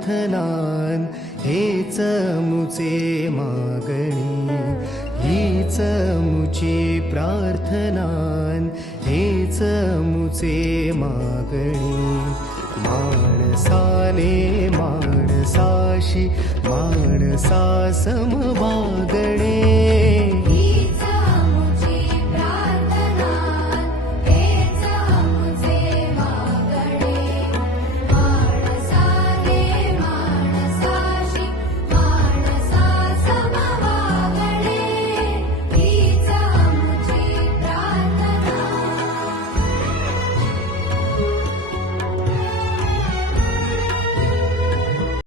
प्रार्थनान हेच मुचे मागणी, हीच मुची प्रार्थनान हेच मुचे मागणी. माणसाने माणसाशी माणसा समवागणे,